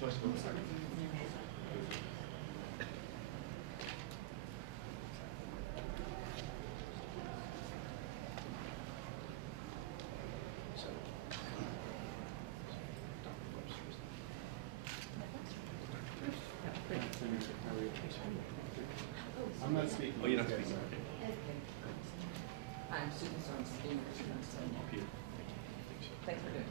I'm not speaking. Oh, you're not speaking. I'm Susan Swanson. Thanks for doing it.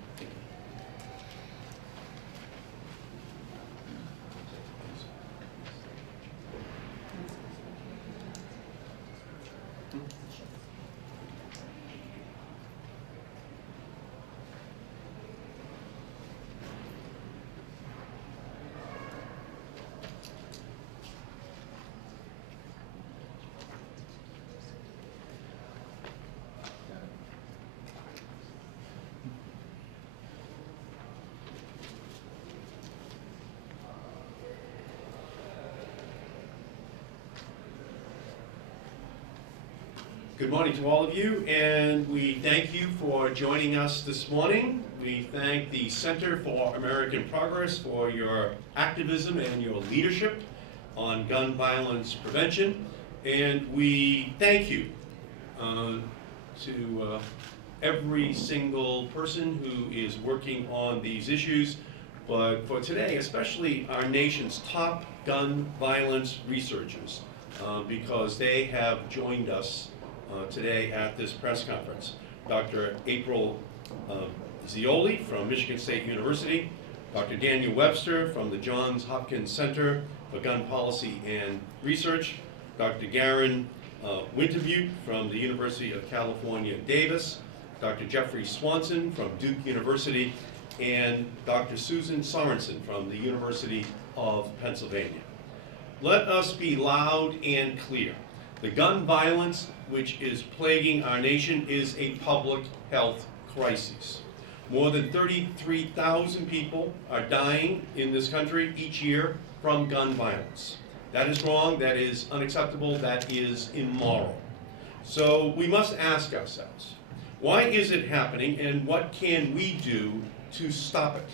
Good morning to all of you, and we thank you for joining us this morning. We thank the Center for American Progress for your activism and your leadership on gun violence prevention, and we thank you to every single person who is working on these issues, but for today, especially our nation's top gun violence researchers, because they have joined us today at this press conference. Dr. April Zeoli from Michigan State University, Dr. Daniel Webster from the Johns Hopkins Center for Gun Policy and Research, Dr. Garen Wintemute from the University of California, Davis, Dr. Jeffrey Swanson from Duke University, and Dr. Susan Sorensen from the University of Pennsylvania. Let us be loud and clear. The gun violence which is plaguing our nation is a public health crisis. More than 33,000 people are dying in this country each year from gun violence. That is wrong, that is unacceptable, that is immoral. So we must ask ourselves, why is it happening and what can we do to stop it?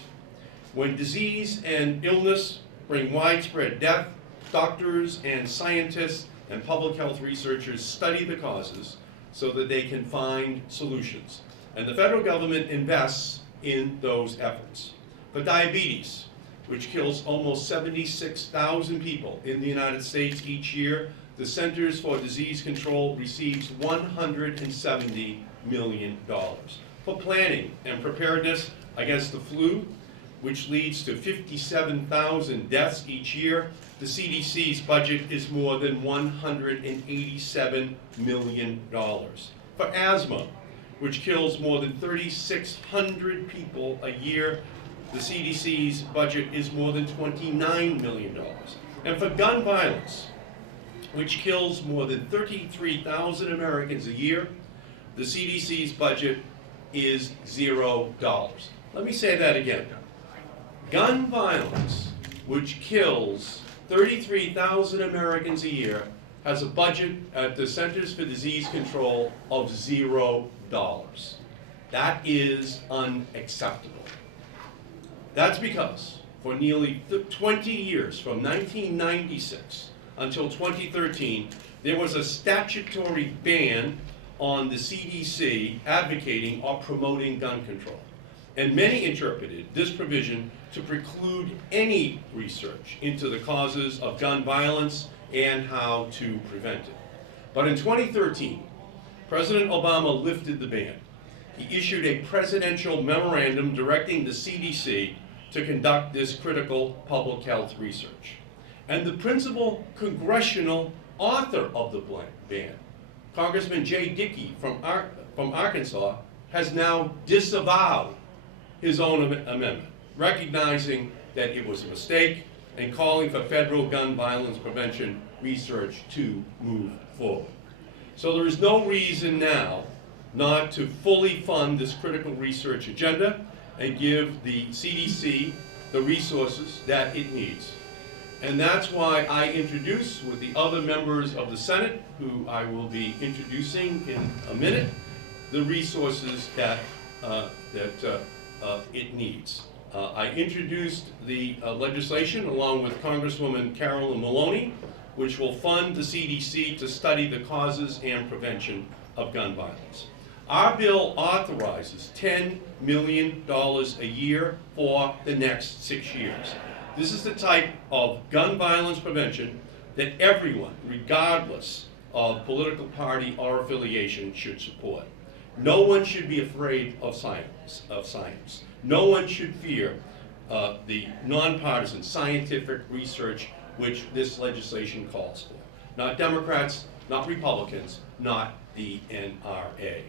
When disease and illness bring widespread death, doctors and scientists and public health researchers study the causes so that they can find solutions. And the federal government invests in those efforts. For diabetes, which kills almost 76,000 people in the United States each year, the Centers for Disease Control receives $170 million. For planning and preparedness against the flu, which leads to 57,000 deaths each year, the CDC's budget is more than $187 million. For asthma, which kills more than 3,600 people a year, the CDC's budget is more than $29 million. And for gun violence, which kills more than 33,000 Americans a year, the CDC's budget is $0. Let me say that again. Gun violence, which kills 33,000 Americans a year, has a budget at the Centers for Disease Control of $0. That is unacceptable. That's because for nearly 20 years, from 1996 until 2013, there was a statutory ban on the CDC advocating or promoting gun control. And many interpreted this provision to preclude any research into the causes of gun violence and how to prevent it. But in 2013, President Obama lifted the ban. He issued a presidential memorandum directing the CDC to conduct this critical public health research. And the principal congressional author of the ban, Congressman Jay Dickey from Arkansas, has now disavowed his own amendment, recognizing that it was a mistake and calling for federal gun violence prevention research to move forward. So there is no reason now not to fully fund this critical research agenda and give the CDC the resources that it needs. And that's why I introduce, with the other members of the Senate, who I will be introducing in a minute, the resources that it needs. I introduced the legislation along with Congresswoman Carolyn Maloney, which will fund the CDC to study the causes and prevention of gun violence. Our bill authorizes $10 million a year for the next 6 years. This is the type of gun violence prevention that everyone, regardless of political party or affiliation, should support. No one should be afraid of science. No one should fear the nonpartisan scientific research which this legislation calls for. Not Democrats, not Republicans, not the NRA.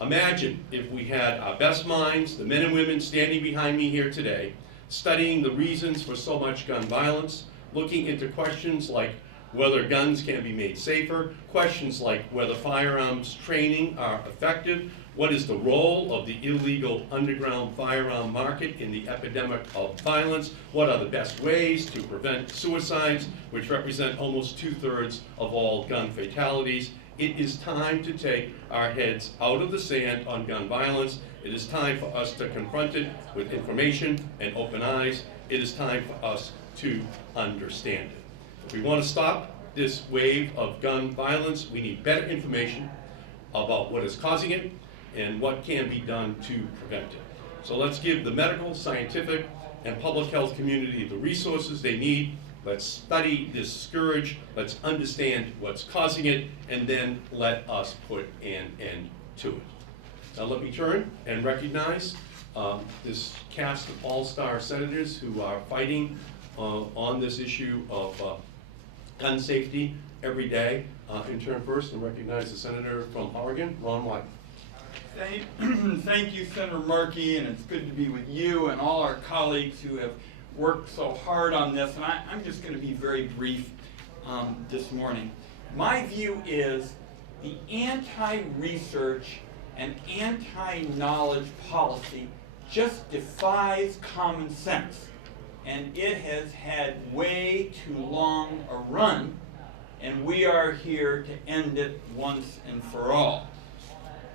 Imagine if we had our best minds, the men and women standing behind me here today, studying the reasons for so much gun violence, looking into questions like whether guns can be made safer, questions like whether firearms training are effective, what is the role of the illegal underground firearm market in the epidemic of violence, what are the best ways to prevent suicides, which represent almost 2/3 of all gun fatalities. It is time to take our heads out of the sand on gun violence. It is time for us to confront it with information and open eyes. It is time for us to understand it. If we want to stop this wave of gun violence, we need better information about what is causing it and what can be done to prevent it. So let's give the medical, scientific, and public health community the resources they need. Let's study this scourge, let's understand what's causing it, and then let us put an end to it. Now let me turn and recognize this cast of all-star senators who are fighting on this issue of gun safety every day. In turn first and recognize the senator from Oregon, Ron Wyden. Thank you, Senator Markey, and it's good to be with you and all our colleagues who have worked so hard on this. And I'm just going to be very brief this morning. My view is the anti-research and anti-knowledge policy just defies common sense. And it has had way too long a run, and we are here to end it once and for all.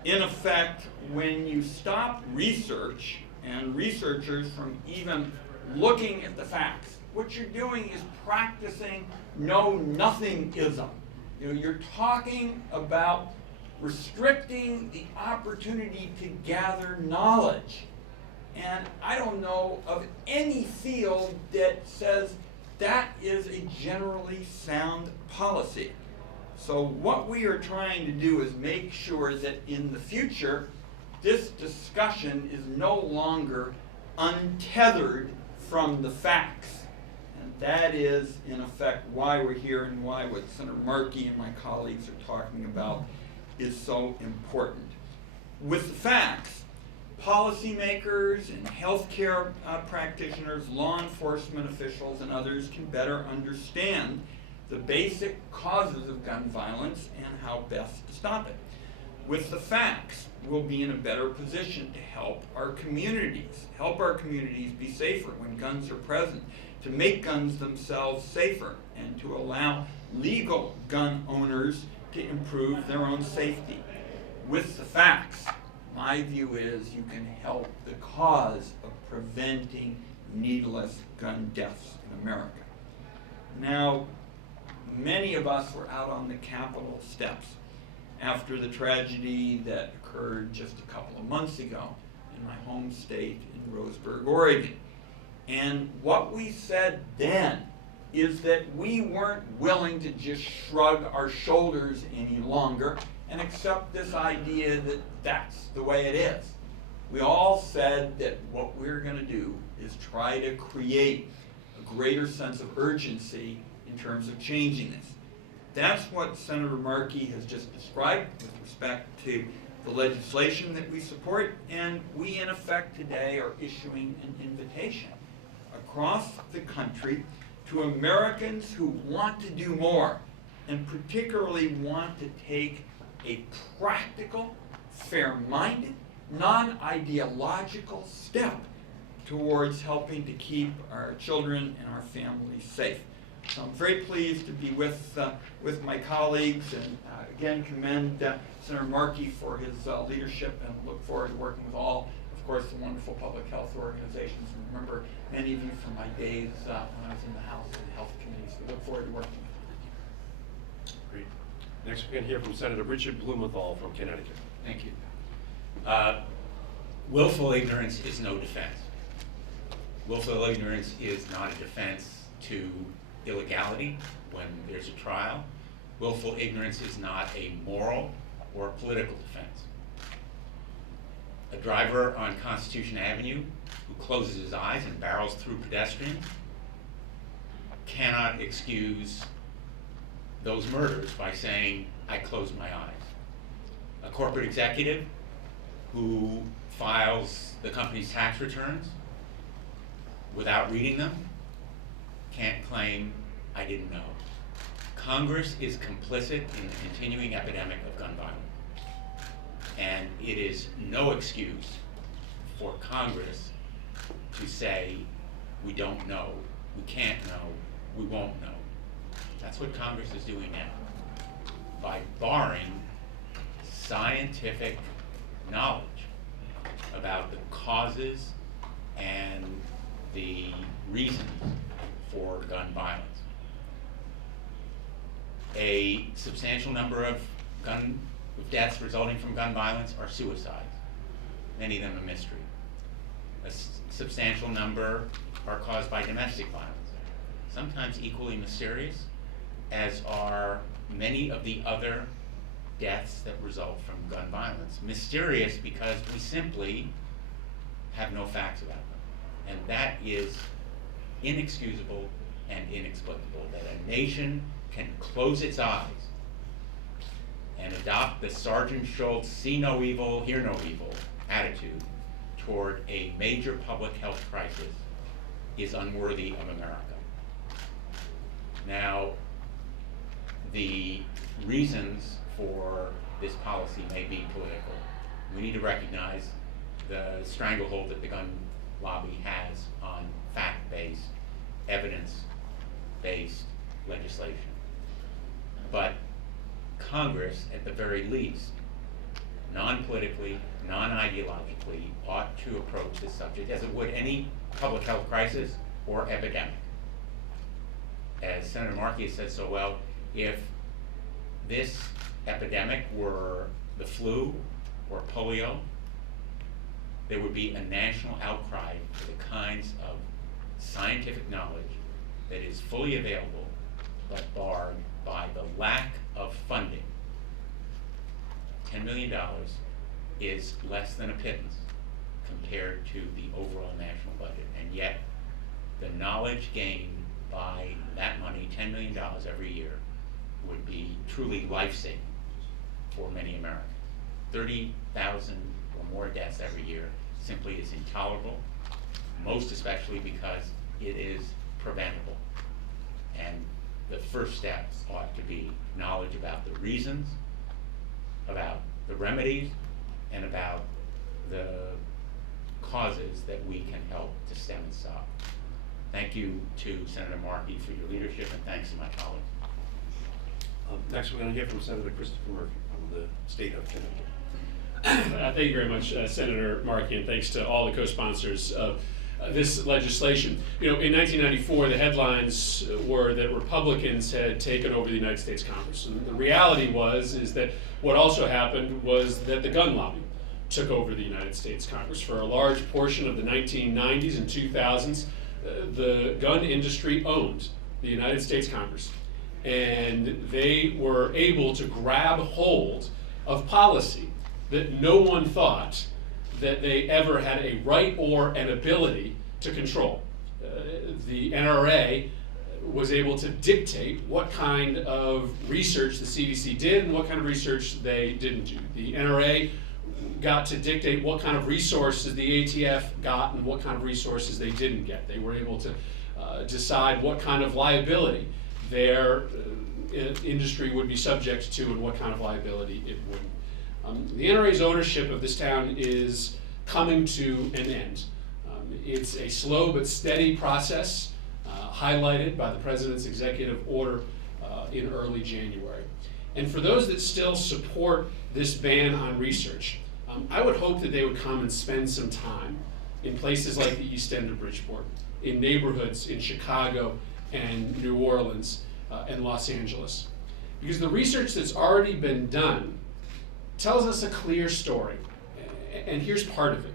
In effect, when you stop research and researchers from even looking at the facts, what you're doing is practicing know-nothingism. You're talking about restricting the opportunity to gather knowledge. And I don't know of any field that says that is a generally sound policy. So what we are trying to do is make sure that in the future, this discussion is no longer untethered from the facts. And that is, in effect, why we're here and why what Senator Markey and my colleagues are talking about is so important. With the facts, policymakers and healthcare practitioners, law enforcement officials, and others can better understand the basic causes of gun violence and how best to stop it. With the facts, we'll be in a better position to help our communities be safer when guns are present, to make guns themselves safer, and to allow legal gun owners to improve their own safety. With the facts, my view is you can help the cause of preventing needless gun deaths in America. Now, many of us were out on the Capitol steps after the tragedy that occurred just a couple of months ago in my home state in Roseburg, Oregon. And what we said then is that we weren't willing to just shrug our shoulders any longer and accept this idea that that's the way it is. We all said that what we're going to do is try to create a greater sense of urgency in terms of changing this. That's what Senator Markey has just described with respect to the legislation that we support, and we in effect today are issuing an invitation across the country to Americans who want to do more, and particularly want to take a practical, fair-minded, non-ideological step towards helping to keep our children and our families safe. So I'm very pleased to be with my colleagues, and again commend Senator Markey for his leadership, and look forward to working with all, of course, the wonderful public health organizations. And remember many of you from my days when I was in the House and Health Committees. We look forward to working with you. Great. Next, we're going to hear from Senator Richard Blumenthal from Connecticut. Thank you. Willful ignorance is no defense. Willful ignorance is not a defense to illegality when there's a trial. Willful ignorance is not a moral or political defense. A driver on Constitution Avenue who closes his eyes and barrels through pedestrians cannot excuse those murders by saying, I closed my eyes. A corporate executive who files the company's tax returns without reading them can't claim, I didn't know. Congress is complicit in the continuing epidemic of gun violence. And it is no excuse for Congress to say, we don't know, we can't know, we won't know. That's what Congress is doing now, by barring scientific knowledge about the causes and the reasons for gun violence. A substantial number of deaths resulting from gun violence are suicides, many of them a mystery. A substantial number are caused by domestic violence, sometimes equally mysterious, as are many of the other deaths that result from gun violence. Mysterious because we simply have no facts about them. And that is inexcusable and inexplicable, that a nation can close its eyes and adopt the Sergeant Schultz see no evil, hear no evil attitude toward a major public health crisis is unworthy of America. Now, the reasons for this policy may be political. We need to recognize the stranglehold that the gun lobby has on fact-based, evidence-based legislation. But Congress, at the very least, non-politically, non-ideologically, ought to approach this subject as it would any public health crisis or epidemic. As Senator Markey has said so well, if this epidemic were the flu or polio, there would be a national outcry for the kinds of scientific knowledge that is fully available but barred by the lack of funding. $10 million is less than a pittance compared to the overall national budget, and yet the knowledge gained by that money, $10 million every year, would be truly life-saving for many Americans. 30,000 or more deaths every year simply is intolerable, most especially because it is preventable. And the first steps ought to be knowledge about the reasons, about the remedies, and about the causes that we can help to stem and stop. Thank you to Senator Markey for your leadership, and thanks to my colleagues. Next, we're going to hear from Senator Christopher Murphy from the state of Connecticut. Thank you very much, Senator Markey, and thanks to all the co-sponsors of this legislation. You know, in 1994, the headlines were that Republicans had taken over the United States Congress. And the reality is that what also happened was that the gun lobby took over the United States Congress. For a large portion of the 1990s and 2000s, the gun industry owned the United States Congress. And they were able to grab hold of policy that no one thought that they ever had a right or an ability to control. The NRA was able to dictate what kind of research the CDC did and what kind of research they didn't do. The NRA got to dictate what kind of resources the ATF got and what kind of resources they didn't get. They were able to decide what kind of liability their industry would be subject to and what kind of liability it wouldn't. The NRA's ownership of this town is coming to an end. It's a slow but steady process, highlighted by the President's executive order in early January. And for those that still support this ban on research, I would hope that they would come and spend some time in places like the East End of Bridgeport, in neighborhoods in Chicago and New Orleans and Los Angeles. Because the research that's already been done tells us a clear story, and here's part of it.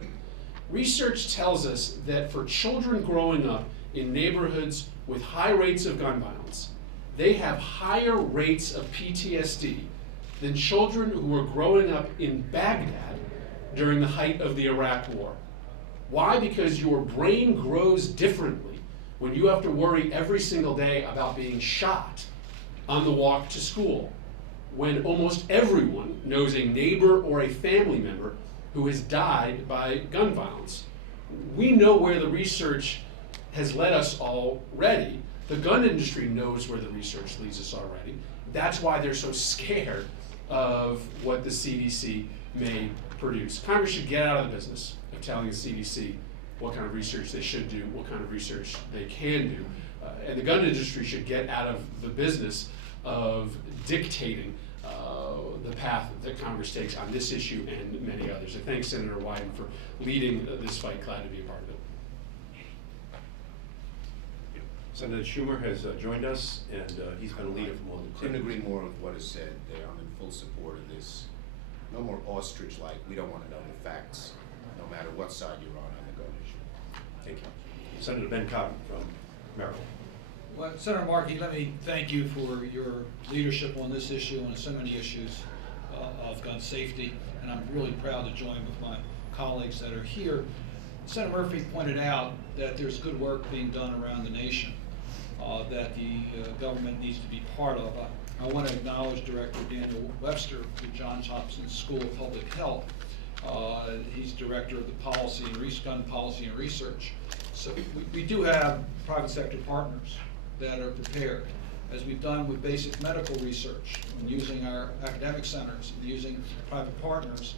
Research tells us that for children growing up in neighborhoods with high rates of gun violence, they have higher rates of PTSD than children who were growing up in Baghdad during the height of the Iraq War. Why? Because your brain grows differently when you have to worry every single day about being shot on the walk to school, when almost everyone knows a neighbor or a family member who has died by gun violence. We know where the research has led us already. The gun industry knows where the research leads us already. That's why they're so scared of what the CDC may produce. Congress should get out of the business of telling the CDC what kind of research they should do, what kind of research they can do. And the gun industry should get out of the business of dictating the path that Congress takes on this issue and many others. I thank Senator Wyden for leading this fight. Glad to be a part of it. Senator Schumer has joined us, and he's been a leader for more than 10 Couldn't agree years. more with what is said there. I'm in full support of this. No more ostrich-like. We don't want to know the facts, no matter what side you're on the gun issue. Thank you. Senator Ben Cardin from Maryland. Well, Senator Markey, let me thank you for your leadership on this issue and so many issues of gun safety, and I'm really proud to join with my colleagues that are here. Senator Murphy pointed out that there's good work being done around the nation that the government needs to be part of. I want to acknowledge Director Daniel Webster with Johns Hopkins School of Public Health. He's director of the gun policy and research. So we do have private sector partners that are prepared, as we've done with basic medical research and using our academic centers and using private partners.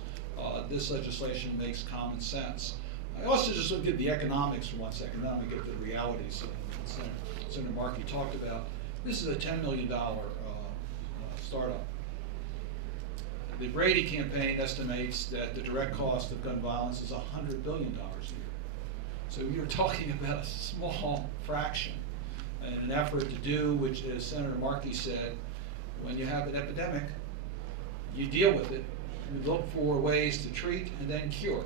This legislation makes common sense. I also just look at the economics for 1 second, then I'm going to get to the realities that Senator Markey talked about. This is a $10 million startup. The Brady campaign estimates that the direct cost of gun violence is $100 billion a year. So you're talking about a small fraction in an effort to do, which, as Senator Markey said, when you have an epidemic, you deal with it, you look for ways to treat and then cure,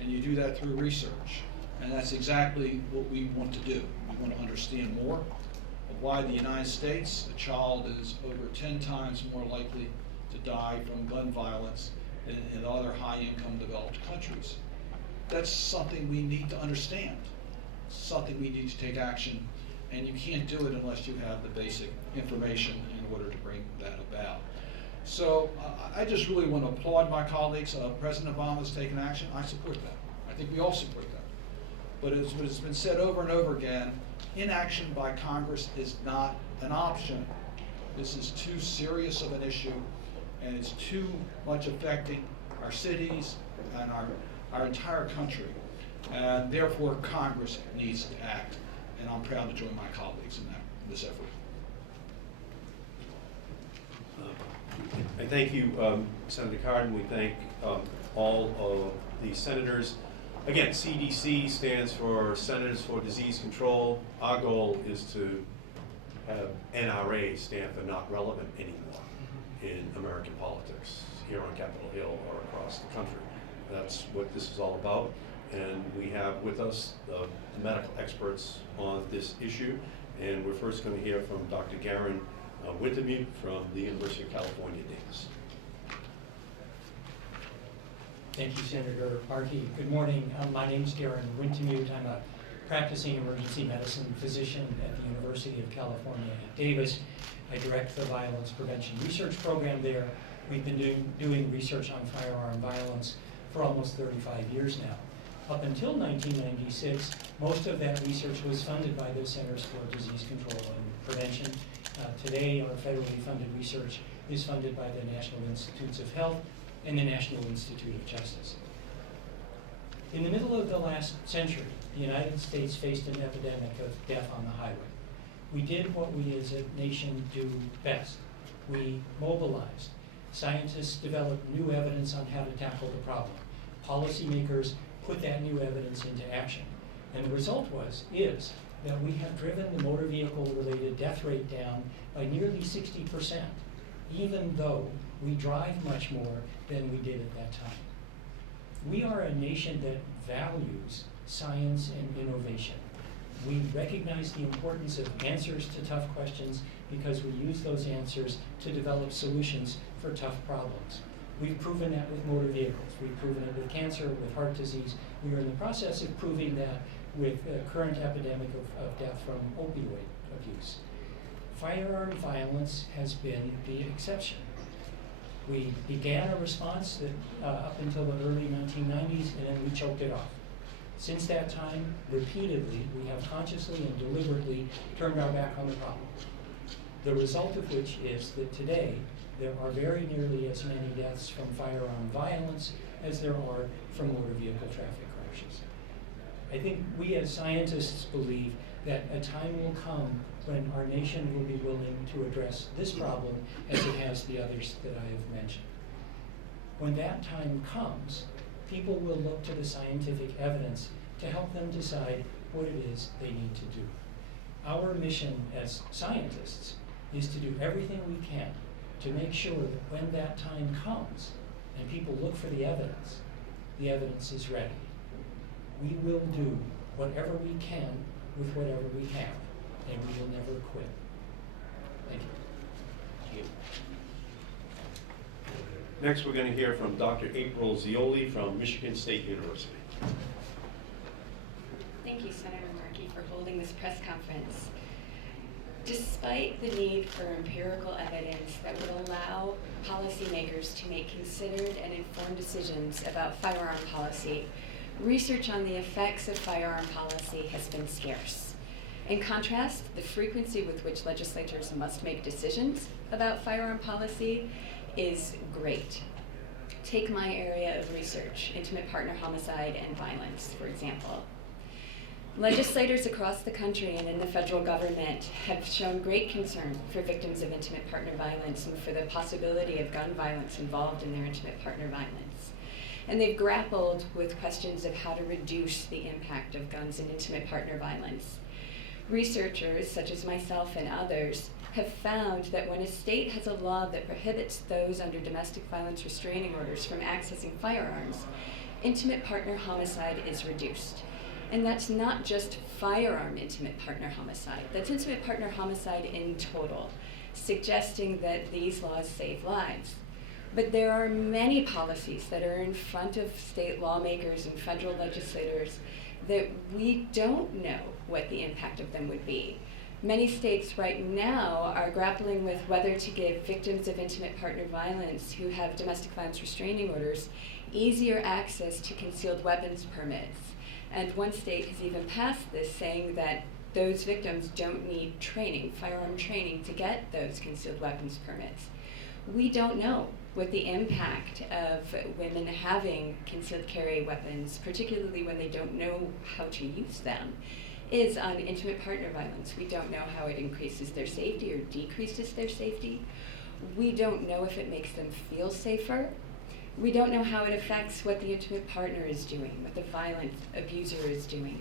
and you do that through research. And that's exactly what we want to do. We want to understand more of why the United States, a child is over 10 times more likely to die from gun violence than in other high-income developed countries. That's something we need to understand, something we need to take action, and you can't do it unless you have the basic information in order to bring that about. So I just really want to applaud my colleagues. President Obama's taken action. I support that. I think we all support that. But as it's been said over and over again, inaction by Congress is not an option. This is too serious of an issue, and it's too much affecting our cities and our entire country. And therefore, Congress needs to act. And I'm proud to join my colleagues in this effort. I thank you, Senator Cardin. We thank all of the senators. Again, CDC stands for Centers for Disease Control. Our goal is to have NRA stand for not relevant anymore in American politics, here on Capitol Hill or across the country. That's what this is all about. And we have with us the medical experts on this issue. And we're first going to hear from Dr. Garen Wintemute from the University of California, Davis. Thank you, Senator Markey. Good morning. My name is Garen Wintemute. I'm a practicing emergency medicine physician at the University of California at Davis. I direct the violence prevention research program there. We've been doing research on firearm violence for almost 35 years now. Up until 1996, most of that research was funded by the Centers for Disease Control and Prevention. Today, our federally funded research is funded by the National Institutes of Health and the National Institute of Justice. In the middle of the last century, the United States faced an epidemic of death on the highway. We did what we as a nation do best. We mobilized. Scientists develop new evidence on how to tackle the problem. Policymakers put that new evidence into action. And the result is that we have driven the motor vehicle-related death rate down by nearly 60%, even though we drive much more than we did at that time. We are a nation that values science and innovation. We recognize the importance of answers to tough questions because we use those answers to develop solutions for tough problems. We've proven that with motor vehicles. We've proven it with cancer, with heart disease. We are in the process of proving that with the current epidemic of death from opioid abuse. Firearm violence has been the exception. We began a response that up until the early 1990s, and then we choked it off. Since that time, repeatedly, we have consciously and deliberately turned our back on the problem. The result of which is that today, there are very nearly as many deaths from firearm violence as there are from motor vehicle traffic crashes. I think we as scientists believe that a time will come when our nation will be willing to address this problem as it has the others that I have mentioned. When that time comes, people will look to the scientific evidence to help them decide what it is they need to do. Our mission as scientists is to do everything we can to make sure that when that time comes and people look for the evidence is ready. We will do whatever we can with whatever we have, and we will never quit. Thank you. Next, we're going to hear from Dr. April Zeoli from Michigan State University. Thank you, Senator Markey, for holding this press conference. Despite the need for empirical evidence that would allow policymakers to make considered and informed decisions about firearm policy, research on the effects of firearm policy has been scarce. In contrast, the frequency with which legislators must make decisions about firearm policy is great. Take my area of research, intimate partner homicide and violence, for example. Legislators across the country and in the federal government have shown great concern for victims of intimate partner violence and for the possibility of gun violence involved in their intimate partner violence. And they've grappled with questions of how to reduce the impact of guns and intimate partner violence. Researchers, such as myself and others, have found that when a state has a law that prohibits those under domestic violence restraining orders from accessing firearms, intimate partner homicide is reduced. And that's not just firearm intimate partner homicide, that's intimate partner homicide in total, suggesting that these laws save lives. But there are many policies that are in front of state lawmakers and federal legislators that we don't know what the impact of them would be. Many states right now are grappling with whether to give victims of intimate partner violence who have domestic violence restraining orders easier access to concealed weapons permits. And one state has even passed this, saying that those victims don't need training, firearm training, to get those concealed weapons permits. We don't know what the impact of women having concealed carry weapons, particularly when they don't know how to use them, is on intimate partner violence. We don't know how it increases their safety or decreases their safety. We don't know if it makes them feel safer. We don't know how it affects what the intimate partner is doing, what the violent abuser is doing.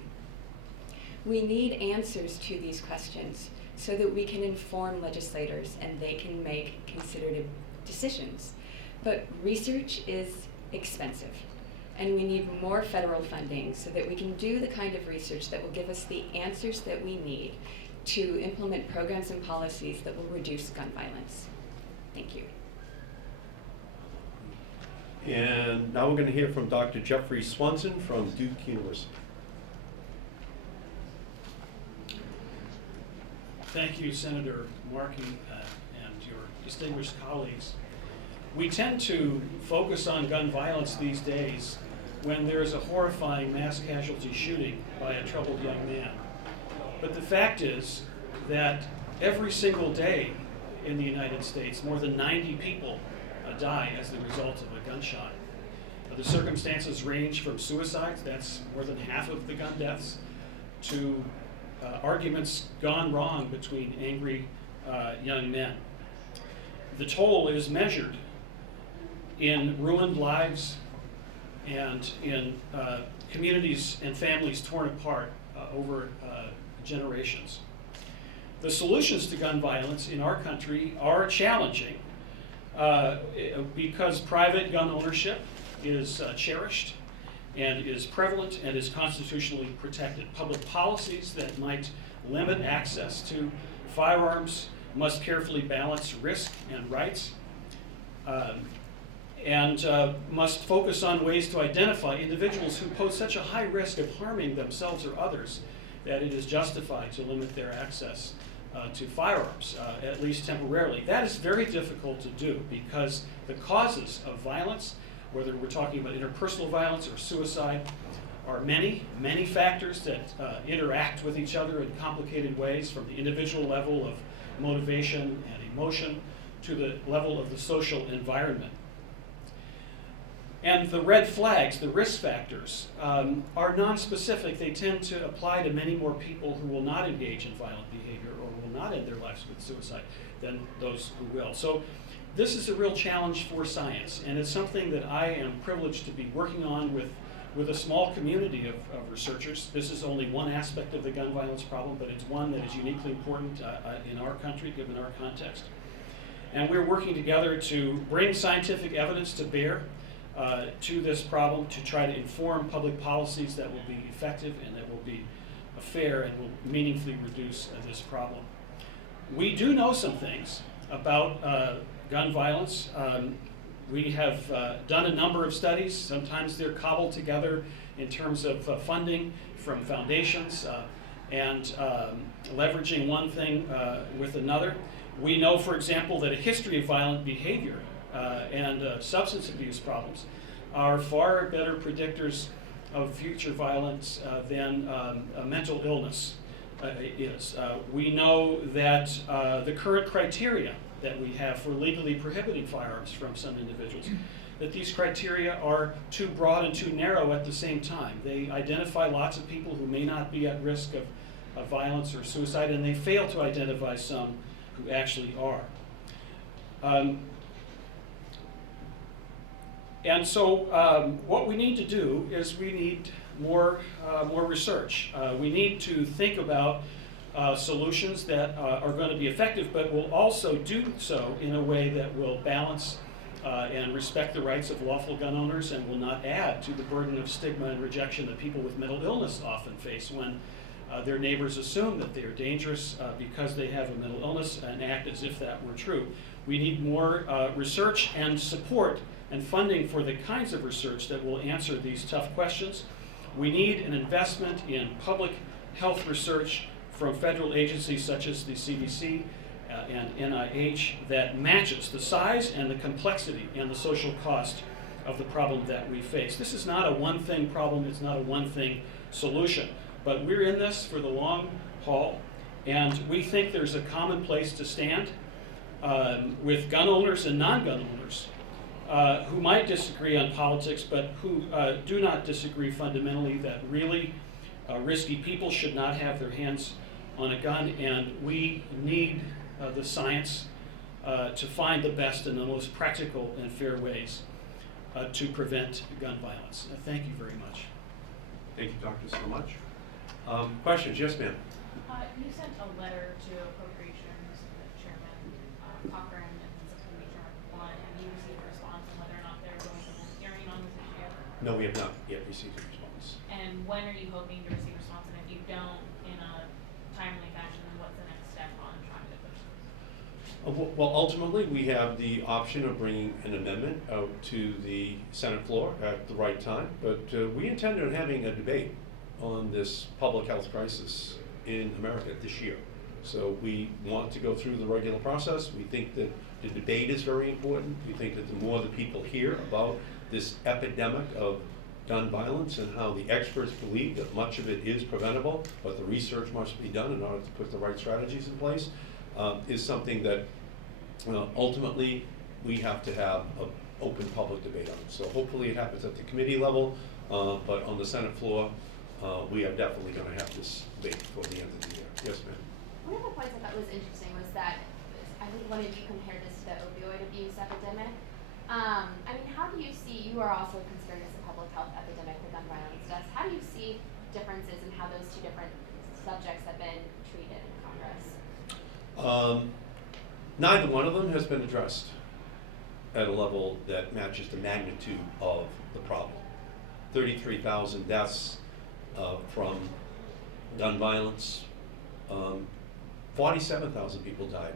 We need answers to these questions so that we can inform legislators and they can make considered decisions. But research is expensive, and we need more federal funding so that we can do the kind of research that will give us the answers that we need to implement programs and policies that will reduce gun violence. Thank you. And now we're going to hear from Dr. Jeffrey Swanson from Duke University. Thank you, Senator Markey, and your distinguished colleagues. We tend to focus on gun violence these days when there is a horrifying mass casualty shooting by a troubled young man. But the fact is that every single day in the United States, more than 90 people die as the result of a gunshot. The circumstances range from suicides, that's more than half of the gun deaths, to arguments gone wrong between angry young men. The toll is measured in ruined lives and in communities and families torn apart over generations. The solutions to gun violence in our country are challenging because private gun ownership is cherished and is prevalent and is constitutionally protected. Public policies that might limit access to firearms must carefully balance risk and rights, and must focus on ways to identify individuals who pose such a high risk of harming themselves or others that it is justified to limit their access to firearms, at least temporarily. That is very difficult to do because the causes of violence, whether we're talking about interpersonal violence or suicide, are many, many factors that interact with each other in complicated ways, from the individual level of motivation and emotion to the level of the social environment. And the red flags, the risk factors, are non-specific. They tend to apply to many more people who will not engage in violent behavior or will not end their lives with suicide than those who will. So this is a real challenge for science, and it's something that I am privileged to be working on with a small community of researchers. This is only one aspect of the gun violence problem, but it's one that is uniquely important in our country, given our context. And we're working together to bring scientific evidence to bear to this problem, to try to inform public policies that will be effective and that will be fair and will meaningfully reduce this problem. We do know some things about gun violence. We have done a number of studies. Sometimes they're cobbled together in terms of funding from foundations and leveraging one thing with another. We know, for example, that a history of violent behavior and substance abuse problems are far better predictors of future violence than mental illness is. We know that the current criteria that we have for legally prohibiting firearms from some individuals, that these criteria are too broad and too narrow at the same time. They identify lots of people who may not be at risk of violence or suicide, and they fail to identify some who actually are. And so what we need to do is we need more research. We need to think about solutions that are going to be effective, but will also do so in a way that will balance and respect the rights of lawful gun owners and will not add to the burden of stigma and rejection that people with mental illness often face when their neighbors assume that they are dangerous because they have a mental illness and act as if that were true. We need more research and support and funding for the kinds of research that will answer these tough questions. We need an investment in public health research from federal agencies such as the CDC and NIH that matches the size and the complexity and the social cost of the problem that we face. This is not a one-thing problem, it's not a one-thing solution, but we're in this for the long haul, and we think there's a common place to stand with gun owners and non-gun owners who might disagree on politics, but who do not disagree fundamentally that really risky people should not have their hands on a gun, and we need the science to find the best and the most practical and fair ways to prevent gun violence. Thank you very much. Thank you, Doctor, so much. Questions? Yes, ma'am. You sent a letter to Appropriations Chairman Cochran and Subcommittee Chairman Blunt. Have you received a response on whether or not they're going to hold a hearing on this issue? No, we have not yet received a response. And when are you hoping to receive a response? And if you don't, in a timely fashion, then what's the next step on trying to push this? Well, ultimately, we have the option of bringing an amendment out to the Senate floor at the right time, but we intend on having a debate on this public health crisis in America this year. So we want to go through the regular process. We think that the debate is very important. We think that the more the people hear about this epidemic of gun violence and how the experts believe that much of it is preventable, but the research must be done in order to put the right strategies in place, is something that ultimately we have to have an open public debate on. So hopefully it happens at the committee level, but on the Senate floor, we are definitely going to have this debate before the end of the year. Yes, ma'am. One of the points I thought was interesting was that I think one of you compared this to the opioid abuse epidemic. I mean, how do you see, you are also concerned as a public health epidemic, the gun violence deaths. How do you see differences in how those two different subjects have been treated in Congress? Neither one of them has been addressed at a level that matches the magnitude of the problem. 33,000 deaths from gun violence. 47,000 people died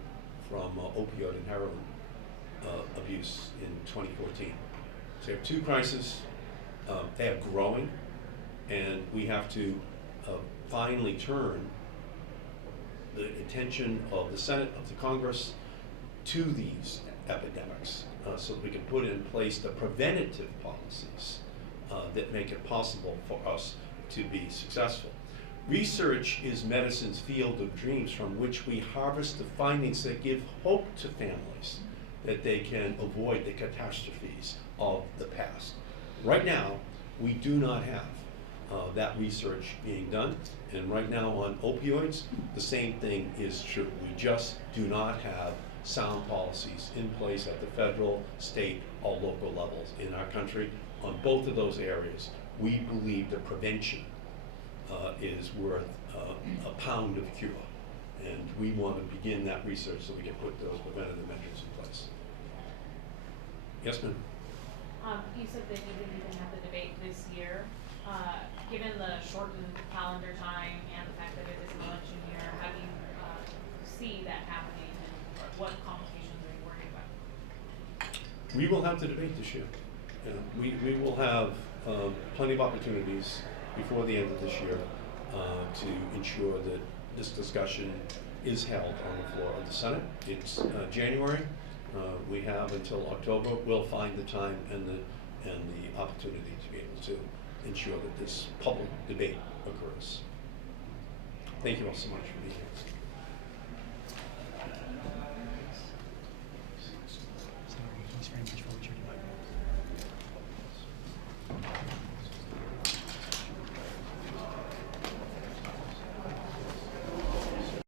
from opioid and heroin abuse in 2014. So you have two crises. They are growing, and we have to finally turn the attention of the Senate, of the Congress, to these epidemics, so that we can put in place the preventative policies that make it possible for us to be successful. Research is medicine's field of dreams from which we harvest the findings that give hope to families that they can avoid the catastrophes of the past. Right now, we do not have that research being done, and right now on opioids, the same thing is true. We just do not have sound policies in place at the federal, state, or local levels in our country. On both of those areas, we believe that prevention is worth a pound of cure, and we want to begin that research so we can put those preventative measures in place. Yes, ma'am? You said that you didn't even have the debate this year. Given the shortened calendar time and the fact that it is an election year, how do you see that happening, and what complications are you worried about? We will have the debate this year. We will have plenty of opportunities before the end of this year to ensure that this discussion is held on the floor of the Senate. It's January. We have until October. We'll find the time and the opportunity to be able to ensure that this public debate occurs. Thank you all so much for being here.